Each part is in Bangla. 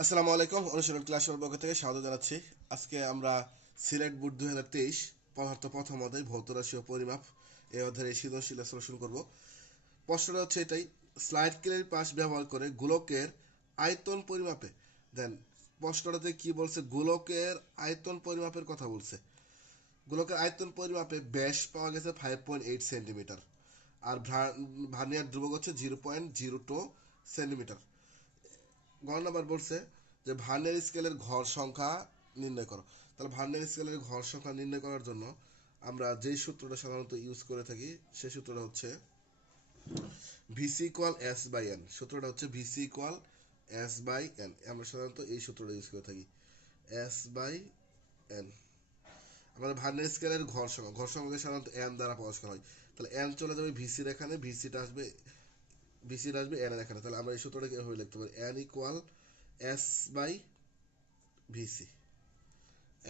আসসালামু আলাইকুম, অনুশীলন ক্লাসের পক্ষ থেকে স্বাগত জানাচ্ছি। আজকে আমরা সিলেট বোর্ড দুই হাজার তেইশ পদার্থ প্রথম অধ্যায়, ভৌত রাশি ও পরিমাপ। এই অধ্যায়ের এই সৃজনশীল সলিউশন করব। প্রশ্নটা হচ্ছে এটাই স্লাইড ক্লিয়ার পাস ব্যবহার করে গোলকের আয়তন পরিমাপে। দেন, প্রশ্নটাতে কি বলছে? গোলকের আয়তন পরিমাপের কথা বলছে। গোলকের আয়তন পরিমাপে ব্যাস পাওয়া গেছে ফাইভ পয়েন্ট এইট সেন্টিমিটার আর ভ্রা- ভার্নিয়ার ধ্রুবক হচ্ছে zero point zero two centimetre গড় নাম্বার বলছে যে ভার্নের স্কেলের ঘর সংখ্যা নির্ণয় করো। তাহলে ভার্নের স্কেলের ঘর সংখ্যা নির্ণয় করার জন্য আমরা যেই সূত্রটা সাধারণত ইউজ করে থাকি, সেই সূত্রটা হচ্ছে VC equal S by N সূত্রটা হচ্ছে VC equal S by N আমরা সাধারণত এই সূত্রটা ইউজ করে থাকি। এস বাই এন আমাদের ভার্নের স্কেলের ঘর সংখ্যা। ঘর সংখ্যাকে সাধারণত এন দ্বারা প্রকাশ করা হয়। তাহলে এন চলে যাবে ভিসির এখানে। ভিসিটা আসবে ভিসির আসবে এন এর এখানে তাহলে আমরা এই সূত্রটাকে এভাবে লিখতে পারি? N equal S by VC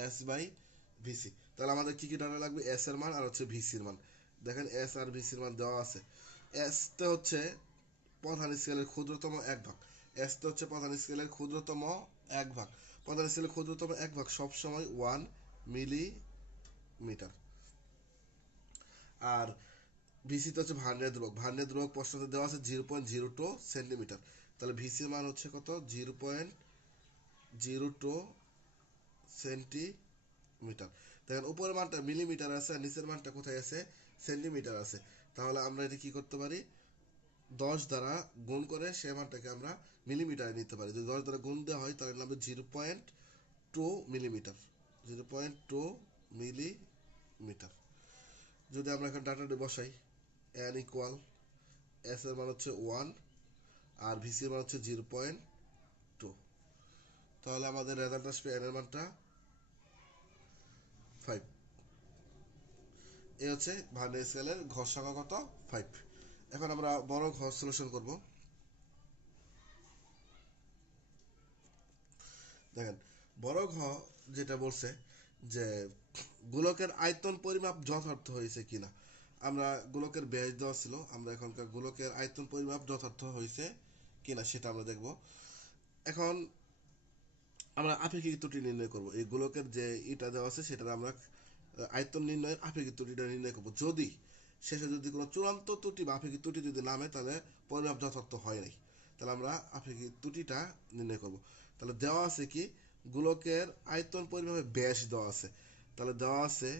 S by VC তাহলে আমাদের কি কি ডাটা লাগবে? এস এর মান আর হচ্ছে ভিসির মান। দেখেন এস আর ভিসির মান দেওয়া আছে। এসতে হচ্ছে প্রধান স্কেলের ক্ষুদ্রতম এক ভাগ। এসতে হচ্ছে প্রধান স্কেলের ক্ষুদ্রতম এক ভাগ। প্রধান স্কেলের ক্ষুদ্রতম এক ভাগ সবসময় ওয়ান মিলিমিটার আর ভিসিতে হচ্ছে ভার্নিয়ার ধ্রুবক। ভার্নিয়ার ধ্রুবক প্রশ্নতে দেওয়া আছে zero point zero two centimetre তাহলে ভিসির মান হচ্ছে কত? Zero point zero two centimetre দেখেন, উপরের মানটা মিলিমিটার আছে, আর নিচের মানটা কোথায় আছে? সেন্টিমিটার আছে। তাহলে আমরা এটা কি করতে পারি? দশ দ্বারা গুণ করে সে মানটাকে আমরা মিলিমিটারে নিতে পারি। যদি দশ দ্বারা গুণ দেওয়া হয়, তাহলে নামবে zero point two millimetre zero point two millimetre যদি আমরা এখন ডাটাটি বসাই এন ইকুয়াল এস এর মান হচ্ছে ওয়ান আর ভিসি এর মান হচ্ছে জিরো পয়েন্ট টু তাহলে আমাদের রেজাল্ট আসবে এন এর মানটা ফাইভ এ হচ্ছে ভার্নিয়ার স্কেলের ঘর সংখ্যা কত? ফাইভ এখন আমরা বড় ঘর সলিউশন করব। দেখেন, বড় ঘ যেটা বলছে যে গোলকের আয়তন পরিমাপ যথার্থ হয়েছে কিনা। আমরা গোলকের ব্যাস দেওয়া ছিল, আমরা এখনকার গোলকের আয়তন পরিমাপ যথার্থ হয়েছে কিনা সেটা আমরা দেখব। এখন আমরা আপেক্ষিক ত্রুটি নির্ণয় করব। এই গোলকের যে ইটা দেওয়া আছে সেটা আমরা আয়তন নির্ণয়ের আপেক্ষিক ত্রুটিটা নির্ণয় করব। যদি শেষে যদি কোনো চূড়ান্ত ত্রুটি বা আপেক্ষিক ত্রুটি যদি নামে, তাহলে পরিমাপ যথার্থ হয় নাই। তাহলে আমরা আপেক্ষিক ত্রুটিটা নির্ণয় করব। তাহলে দেওয়া আছে কি, গোলকের আয়তন পরিমাপে ব্যাস দেওয়া আছে। তাহলে দেওয়া আছে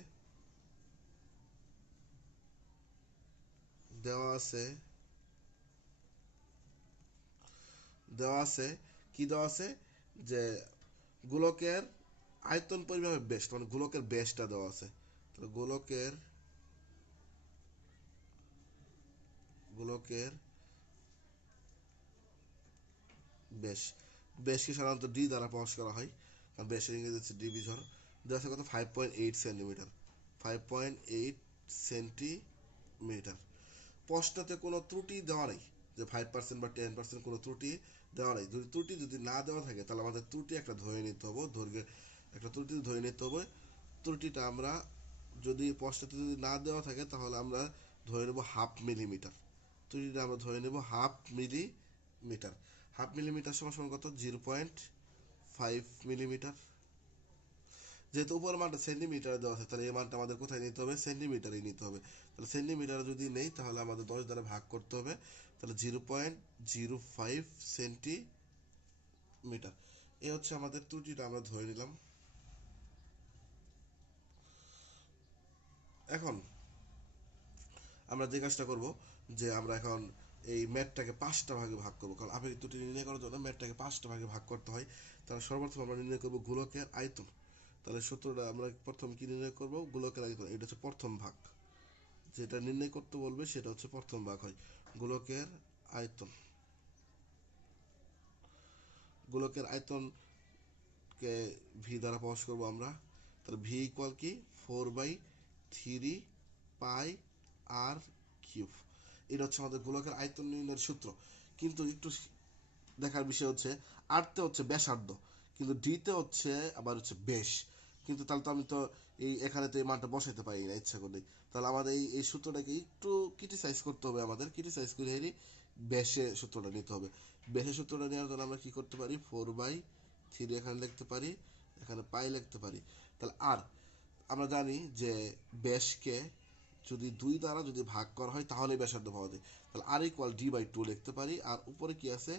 দেওয়া আছে? দেওয়া আছে? কি দেওয়া আছে? যে গোলকের আয়তন পরিমাপে বেশ মানে গোলকের বেশটা দেওয়া আছে। তাহলে গোলকের গোলকের বেশ বেশকে সাধারণত ডি দ্বারা প্রকাশ করা হয়। কারণ বেশের ইংরেজি হচ্ছে ডি দেওয়া আছে কত? Five point eight centimetre five point eight centimetre প্রশ্নতে কোনো ত্রুটি দেওয়া নেই, যে ফাইভ পার্সেন্ট বা টেন পার্সেন্ট কোনো ত্রুটি দেওয়া নেই। যদি ত্রুটি যদি না দেওয়া থাকে, তাহলে আমাদের ত্রুটি একটা ধরে নিতে হবে দৈর্ঘ্যের একটা ত্রুটি ধরে নিতে হবে। ত্রুটিটা আমরা যদি প্রশ্নতে যদি না দেওয়া থাকে, তাহলে আমরা ধরে নেব হাফ মিলিমিটার ত্রুটিটা আমরা ধরে নেব হাফ মিলিমিটার হাফ মিলিমিটার সমান কত? জিরো পয়েন্ট ফাইভ মিলিমিটার যেহেতু উপর মানটা সেন্টিমিটার দেওয়া আছে, তাহলে এই মানটা আমাদের কোথায় নিতে হবে? সেন্টিমিটারেই নিতে হবে। তাহলে সেন্টিমিটার যদি নেই, তাহলে আমাদের দশ দ্বারা ভাগ করতে হবে। তাহলে zero point zero five centimetre এ হচ্ছে আমাদের ত্রুটিটা, আমরা ধরে নিলাম। এখন আমরা যে কাজটা করব, যে আমরা এখন এই ম্যাটটাকে পাঁচটা ভাগে ভাগ করব। কারণ আপেক্ষিক ত্রুটি নির্ণয় করার জন্য ম্যাটটাকে পাঁচটা ভাগে ভাগ করতে হয়, তাহলে সর্বপ্রথম আমরা নির্ণয় করব গোলকের আয়তন। তাহলে সূত্রটা আমরা প্রথম কি নির্ণয় করব? গোলকের আয়তন এটা হচ্ছে প্রথম ভাগ। যেটা নির্ণয় করতে বলবে, সেটা হচ্ছে প্রথম ভাগ হয়। গোলকের আয়তন। গোলকের আয়তনকে ভি দ্বারা প্রকাশ করব আমরা। তাহলে ভি ইকুয়াল কি? Four by three pi R cube এটা হচ্ছে আমাদের গোলকের আয়তন নির্ণয়ের সূত্র। কিন্তু একটু দেখার বিষয় হচ্ছে আরতে হচ্ছে ব্যাসার্ধ, কিন্তু ডিতে হচ্ছে আবার হচ্ছে বেশ। কিন্তু তাহলে তো আমি তো এই এখানে তো এই মানটা বসাইতে পারি না, ইচ্ছা করলেই তাহলে আমাদের এই এই সূত্রটাকে একটু ক্রিটিসাইজ করতে হবে আমাদের। ক্রিটিসাইজ করে হেরি বেশে সূত্রটা নিতে হবে। বেশে সূত্রটা নেওয়ার জন্য আমরা কি করতে পারি? ফোর বাই থ্রি এখানে লিখতে পারি, এখানে পাই লিখতে পারি। তাহলে আর আমরা জানি যে ব্যাসকে যদি দুই দ্বারা যদি ভাগ করা হয়, তাহলে ব্যাসার্ধ পাওয়া যায়। তাহলে R equal D by two লিখতে পারি, আর উপরে কি আছে?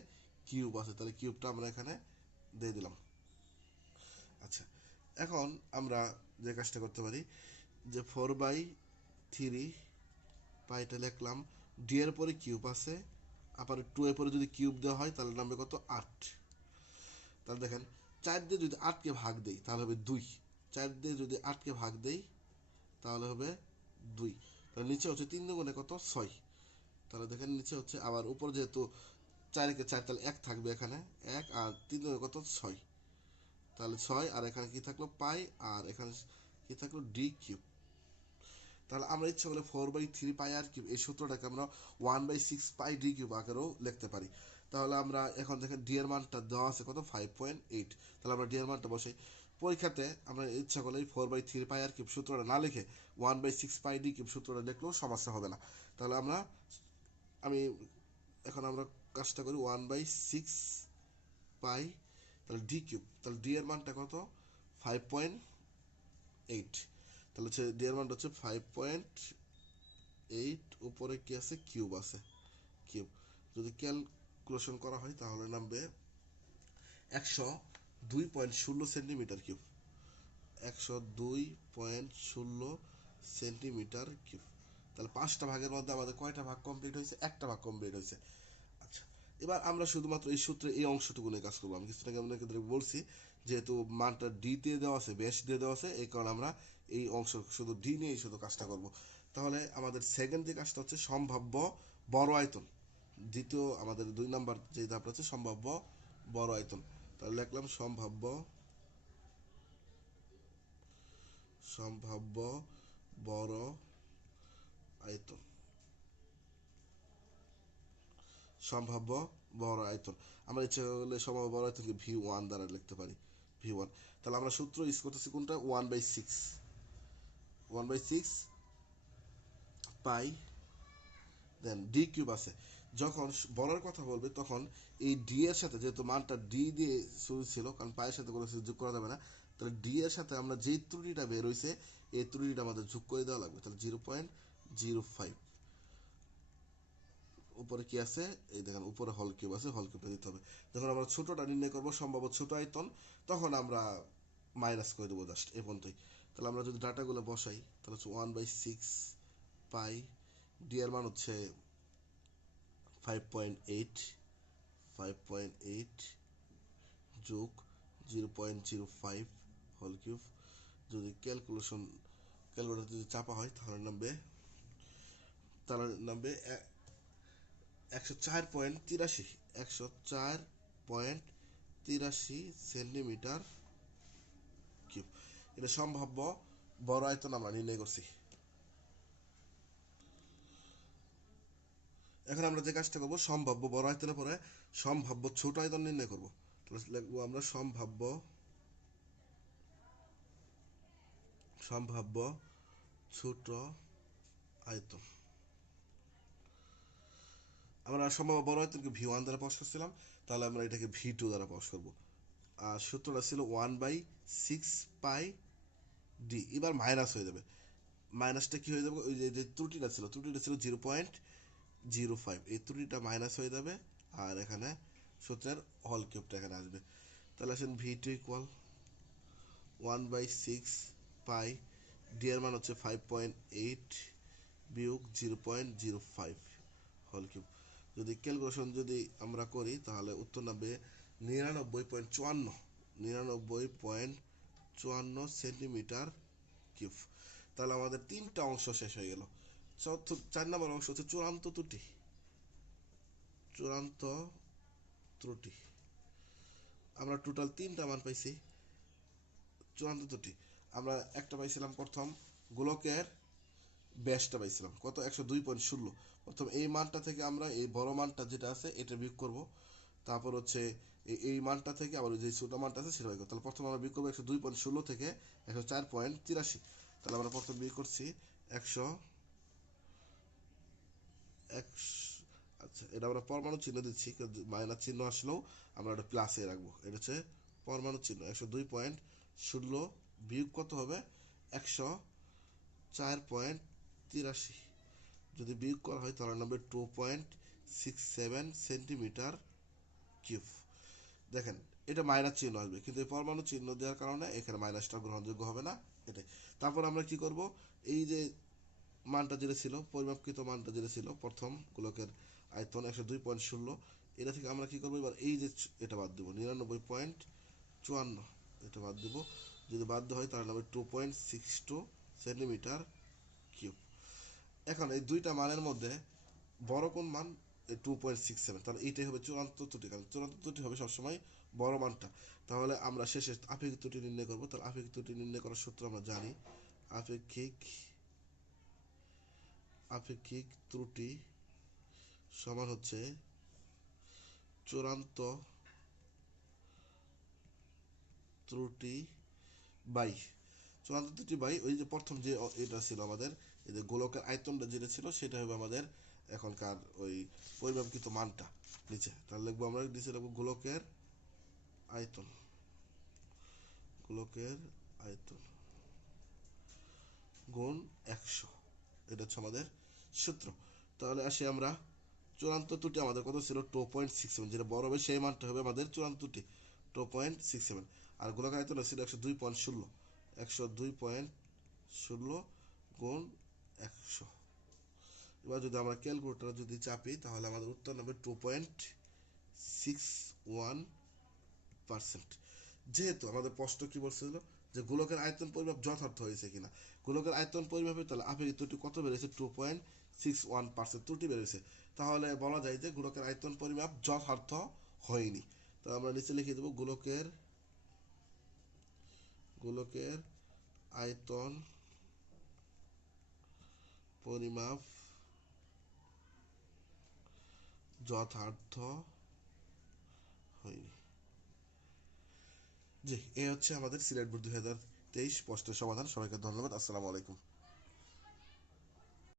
কিউব আছে। তাহলে কিউবটা আমরা এখানে দিয়ে দিলাম। আচ্ছা। এখন আমরা যে কাজটা করতে পারি, যে ফোর বাই থ্রি পাইটা লিখলাম ডি এর পরে কিউব আছে, আবার টু এর পরে যদি কিউব দেওয়া হয়, তাহলে নামবে কত? আট। তাহলে দেখেন, চার দিয়ে যদি আটকে ভাগ দেই, তাহলে হবে দুই। চার দিয়ে যদি আটকে ভাগ দেই, তাহলে হবে দুই। তাহলে নিচে হচ্ছে তিন দুগুণে কত? ছয়। তাহলে দেখেন, নিচে হচ্ছে, আবার উপর যেহেতু চারকে চার, তাহলে এক থাকবে এখানে। এক আর তিন দুগুণে কত? ছয়। তাহলে ছয়, আর এখানে কি থাকল? পাই, আর এখানে কি থাকল? ডি কিউব তাহলে আমরা ইচ্ছা করলে four by three pi R cube এই সূত্রটাকে আমরা one by six pi D cube আকারেও লিখতে পারি। তাহলে আমরা এখন দেখেন ডি এর মানটা দেওয়া আছে কত? ফাইভ পয়েন্ট এইট তাহলে আমরা ডি এর মানটা বসাই। পরীক্ষাতে আমরা ইচ্ছা করলে four by three pi R cube সূত্রটা না লিখে one by six pi D cube সূত্রটা লিখলেও সমস্যা হবে না। তাহলে আমরা, আমি এখন আমরা কাজটা করি ওয়ান বাই সিক্স পাই তাহলে ডি কিউব, তাহলে ডি এর মানটা কত? ফাইভ পয়েন্ট এইট তাহলে হচ্ছে ডি এর মানটা হচ্ছে ফাইভ পয়েন্ট এইট উপরে কি আছে? কিউব আছে। কিউব। যদি ক্যালকুলেশন করা হয়, তাহলে নামবে একশো দুই পয়েন্ট ষোলো সেন্টিমিটার কিউব। একশো দুই পয়েন্ট ষোলো সেন্টিমিটার কিউব। তাহলে পাঁচটা ভাগের মধ্যে আমাদের কয়টা ভাগ কমপ্লিট হয়েছে? একটা ভাগ কমপ্লিট হয়েছে। এবার আমরা শুধুমাত্র এই সূত্রে এই অংশটুকু নিয়ে কাজ করব। আমি কিছুটা আগে আপনাকে বলছি, যেহেতু মানটা ডি দিয়ে দেওয়া আছে ব্যাস দিয়ে দেওয়া আছে, এই কারণে আমরা এই অংশ, শুধু ডি নিয়েই শুধু কাজটা করব। তাহলে আমাদের সেকেন্ড যে কাজটা হচ্ছে সম্ভাব্য বড় আয়তন। দ্বিতীয় আমাদের দুই নাম্বার যে ধাপটা হচ্ছে সম্ভাব্য বড় আয়তন। তাহলে লিখলাম সম্ভাব্য সম্ভাব্য বড় আয়তন। সম্ভাব্য বড় আয়তন। আমরা ইচ্ছে করলে সম্ভাব্য বড় আয়তনকে ভি ওয়ান দ্বারা লিখতে পারি ভি ওয়ান তাহলে আমরা সূত্র ইউজ করতেছি কোনটা? One by six one by six pi then D cube আছে। যখন বলার কথা বলবে, তখন এই ডি এর সাথে, যেহেতু মানটা ডি দিয়ে শুরু ছিল, কারণ পায়ের সাথে কোনো যোগ করা যাবে না, তাহলে ডি এর সাথে আমরা যেই ত্রুটিটা বের হয়েছে এই ত্রুটিটা আমাদের যোগ করে দেওয়া লাগবে। তাহলে জিরো পয়েন্ট জিরো ফাইভ উপরে কি আছে? এই দেখেন, উপরে হল কিউব আছে, হল কিউবটা দিতে হবে। যখন আমরা ছোটটা নির্ণয় করব সম্ভব ছোট আয়তন, তখন আমরা মাইনাস করে দেবো জাস্ট এ পর্যন্তই। তাহলে আমরা যদি ডাটাগুলো বসাই, তাহলে হচ্ছে one by six pi D এর মান হচ্ছে five point eight five point eight যোগ zero point zero five whole cube যদি ক্যালকুলেশন ক্যালকুলেটর যদি চাপা হয়, তাহলে নামবে তাহলে নামবে একশো চার পয়েন্ট তিরাশি, একশো চার পয়েন্ট তিরাশি সেন্টিমিটার কিউব। এটা সম্ভাব্য বড় আয়তন আমরা নির্ণয় করছি। এখন আমরা যে কাজটা করব, সম্ভাব্য বড় আয়তনের পরে সম্ভাব্য ছোট আয়তন নির্ণয় করব। লিখব আমরা সম্ভাব্য সম্ভাব্য ছোট আয়তন। আমরা সম্ভব বড় আয়তনকে ভি ওয়ান দ্বারা প্রকাশ করছিলাম, তাহলে আমরা এটাকে ভি টু দ্বারা প্রকাশ করব। আর সূত্রটা ছিল one by six pi D এবার মাইনাস হয়ে যাবে। মাইনাসটা কি হয়ে যাবে? ওই যে যে ত্রুটিটা ছিল ত্রুটিটা ছিল জিরো পয়েন্ট জিরো ফাইভ এই ত্রুটিটা মাইনাস হয়ে যাবে, আর এখানে সূত্রের হল কিউবটা এখানে আসবে। তাহলে আসেন V two equal one by six pi D এর মান হচ্ছে ফাইভ পয়েন্ট এইট বিয়োগ zero point zero five whole cube যদি ক্যালকুলেশন যদি আমরা করি, তাহলে উত্তর নামবে নিরানব্বই পয়েন্ট চুয়ান্ন। নিরানব্বই পয়েন্ট চুয়ান্ন সেন্টিমিটার কিউব। তাহলে আমাদের তিনটা অংশ শেষ হয়ে গেল। চতুর্থ, চার নম্বর অংশ হচ্ছে চূড়ান্ত ত্রুটি। চূড়ান্ত ত্রুটি। আমরা টোটাল তিনটা মান পাইছি। চূড়ান্ত ত্রুটি। আমরা একটা পাইছিলাম প্রথম গোলকের ব্যাসটা পাইছিলাম। কত? একশো দুই পয়েন্ট ষোলো। প্রথম এই মানটা থেকে আমরা এই বড় মানটা যেটা আছে, এটা বিয়োগ করব। তারপর হচ্ছে এই- মানটা থেকে আবার যে ছোটো মানটা আছে, সেটা। তাহলে প্রথম আমরা বিয়োগ করব একশো দুই পয়েন্ট ষোলো থেকে একশো চার পয়েন্ট তিরাশি। তাহলে আমরা প্রথম বিয়োগ করছি একশ- আচ্ছা এটা আমরা পরমাণু চিহ্ন দিচ্ছি মাইনাস চিহ্ন আসলেও আমরা এটা প্লাসে রাখব। এটা হচ্ছে পরমাণু চিহ্ন, একশো দুই পয়েন্ট ষোলো বিয়োগ কত হবে? একশো চার পয়েন্ট তিরাশি। যদি বিয়োগ করা হয়, তাহলে নামবে two point six seven centimetre cube দেখেন, এটা মাইনাস চিহ্ন আসবে, কিন্তু এই পরমাণু চিহ্ন দেওয়ার কারণে এখানে মাইনাসটা গ্রহণযোগ্য হবে না, এটাই। তারপর আমরা কি করব? এই যে মানটা যেটা ছিল, পরিমাপকৃত মানটা যেটা ছিল, প্রথম গোলকের আয়তন একশো দুই পয়েন্ট ষোলো, এটা থেকে আমরা কি করব? এবার এই যে এটা বাদ দেবো, নিরানব্বই পয়েন্ট চুয়ান্ন, এটা বাদ দেবো। যদি বাধ্য হয়, তাহলে হবে two point six two centimetre cube এখন এই দুইটা মানের মধ্যে বড় কোন মান? টু পয়েন্ট সিক্স সেভেন তাহলে এইটাই হবে চূড়ান্ত ত্রুটি। কারণ চূড়ান্ত ত্রুটি হবে সবসময় বড় মানটা। তাহলে আমরা শেষে আপেক্ষিক ত্রুটি নির্ণয় করব। তাহলে আপেক্ষিক ত্রুটি নির্ণয় করার সূত্র আমরা জানি আপেক্ষিক আপেক্ষিক ত্রুটি সমান হচ্ছে চূড়ান্ত ত্রুটি বাই। চূড়ান্ত ত্রুটি বাই, ওই যে প্রথম যে এটা ছিল আমাদের এই যে গোলকের আয়তনটা যেটা ছিল, সেটা হবে আমাদের এখনকার ওই পরিমাপকৃত মানটা নিচে। তাহলে লিখব আমরা, নিচে লিখব গোলকের আয়তন গোলকের আয়তন গুণ একশো। এটা হচ্ছে আমাদের সূত্র। তাহলে আসি আমরা, চূড়ান্ত ত্রুটি আমাদের কত ছিল? টু পয়েন্ট সিক্স সেভেন যেটা বড় হবে, সেই মানটা হবে আমাদের চূড়ান্ত ত্রুটি টু পয়েন্ট সিক্স সেভেন আর গোলক আয়তন ছিল একশো দুই পয়েন্ট ষোলো। একশো দুই পয়েন্ট ষোলো গুণ একশো। এবার যদি আমরা ক্যালকুলেটার যদি চাপি, তাহলে আমাদের উত্তর হবে two point six one percent যেহেতু আমাদের প্রশ্ন কি বলছিল? যে গোলকের আয়তন পরিমাপ যথার্থ হয়েছে কিনা? গোলকের আয়তন পরিমাপে তাহলে আপেক্ষিক ত্রুটি কত বেড়েছে? Two point six one percent ত্রুটি বেড়েছে। তাহলে বলা যায় যে গোলকের আয়তন পরিমাপ যথার্থ হয়নি। তো আমরা নিচে লিখে দেবো গোলকের গোলকের আয়তন পরিমাপ, যথার্থ হয়নি। জি, এই হচ্ছে আমাদের সিলেট বোর্ড দুই হাজার তেইশ প্রশ্নের সমাধান। সবাইকে ধন্যবাদ। আসসালামু আলাইকুম।